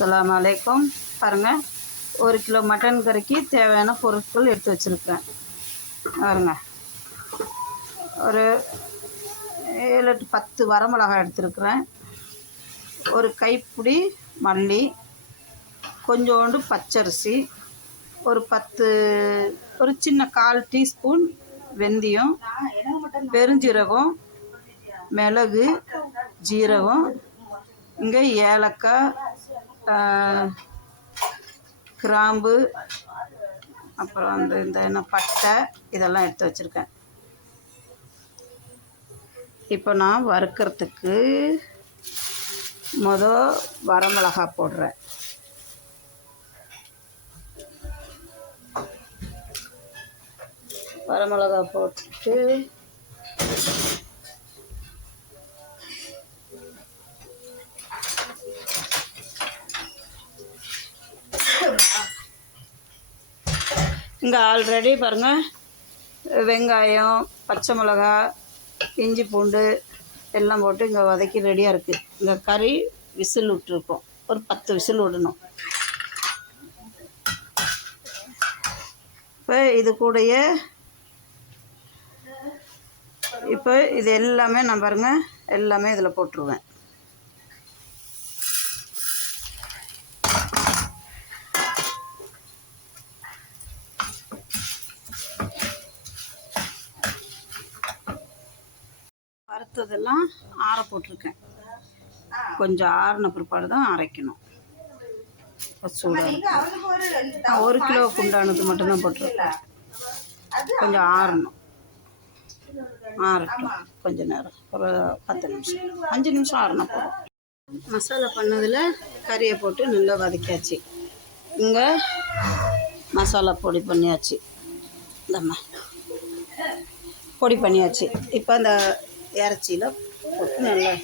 அஸ்ஸலாமு அலைக்கும். பாருங்கள், 1 கிலோ மட்டன் கறிக்கு தேவையான பொருட்கள் எடுத்து வச்சுருக்கேன். பாருங்கள், ஒரு 7 to 10 வரமிளகாய் எடுத்துருக்குறேன். ஒரு கைப்பிடி மல்லி, கொஞ்சோண்டு பச்சரிசி, ஒரு சின்ன 1/4 டீஸ்பூன் வெந்தயம், பெருஞ்சீரகம், மிளகு, ஜீரகம், இங்கே ஏலக்காய், கிராம்பு, அப்புறம் இந்த பட்டை இதெல்லாம் எடுத்து வச்சுருக்கேன். இப்போ நான் வறுக்கிறதுக்கு வரமிளகா போடுறேன். வரமிளகா போட்டு இங்கே ஆல்ரெடி பாருங்கள், வெங்காயம், பச்சை மிளகா, இஞ்சி பூண்டு எல்லாம் போட்டு இங்கே வதக்கி ரெடியாக இருக்குது. இங்கே கறி விசில் விட்டுருக்கோம். ஒரு 10 விசில் விடணும். இப்போ இது கூடயே இது எல்லாமே நான் பாருங்கள் எல்லாமே இதில் போட்டுருவேன். வறுத்ததெல்லாம் ஆற போட்டிருக்கேன். கொஞ்சம் ஆறின பிற்பாடு தான் அரைக்கணும். சூடாக இருக்கும். 1 கிலோவுக்கு உண்டானது மட்டும்தான் போட்டிருக்கேன். கொஞ்சம் ஆறணும். ஆறட்டும் கொஞ்சம் நேரம், ஒரு 10 நிமிஷம், 5 நிமிஷம் ஆறினா போதும். மசாலா பண்ணதில் கறியை போட்டு நல்லா வதக்கியாச்சு. இங்கே மசாலா பொடி பண்ணியாச்சு. இந்தம்மா பொடி பண்ணியாச்சு. இப்போ அந்த இறைச்சியில் போட்டு நல்லா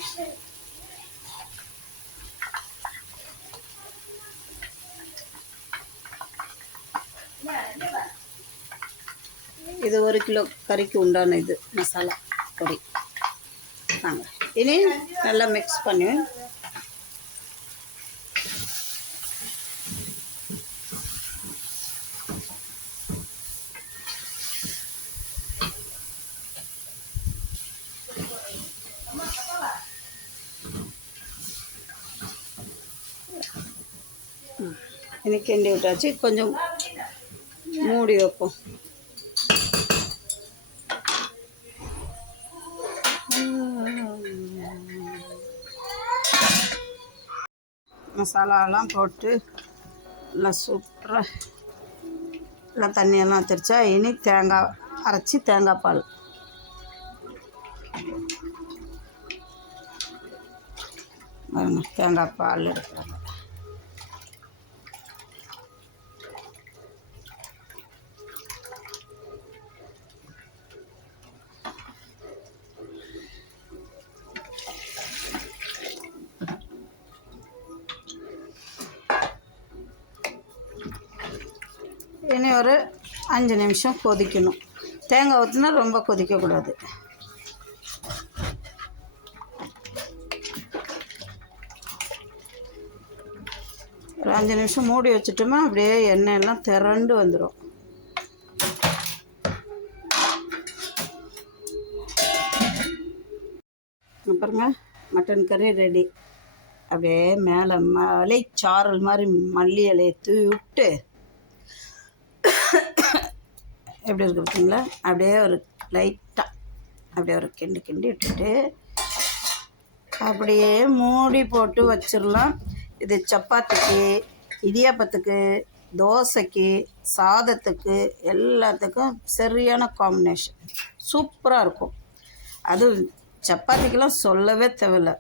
இது 1 கிலோ கறிக்கு உண்டான இது மசாலா பொடி. நாங்கள் இனி நல்லா மிக்ஸ் பண்ணி இனி கிண்டி விட்டாச்சு. கொஞ்சம் மூடி வைப்போம். மசாலாலாம் போட்டு நல்லா சூப்பராக எல்லாம் தண்ணியெல்லாம் வச்சிருச்சா. இனி தேங்காய் அரைச்சி தேங்காய் பால் தேங்காய் பால் எடுக்கிறாங்க. இனி ஒரு 5 நிமிஷம் கொதிக்கணும். தேங்காய் ஊற்றினா ரொம்ப கொதிக்கக்கூடாது. ஒரு 5 நிமிஷம் மூடி வச்சுட்டோமா அப்படியே எண்ணெயெல்லாம் திரண்டு வந்துடும். அப்புறங்க மட்டன் கறி ரெடி. அப்படியே மேலே மலைச்சாரல் மாதிரி மல்லி இலையை தூவி விட்டு எப்படி இருக்கு பார்த்தீங்களா. அப்படியே ஒரு லைட்டாக அப்படியே ஒரு கிண்டி விட்டுட்டு அப்படியே மூடி போட்டு வச்சிடலாம். இது சப்பாத்திக்கு, இடியாப்பத்துக்கு, தோசைக்கு, சாதத்துக்கு எல்லாத்துக்கும் சரியான காம்பினேஷன். சூப்பராக இருக்கும். அதுவும் சப்பாத்திக்கெலாம் சொல்லவே தேவையில்லை.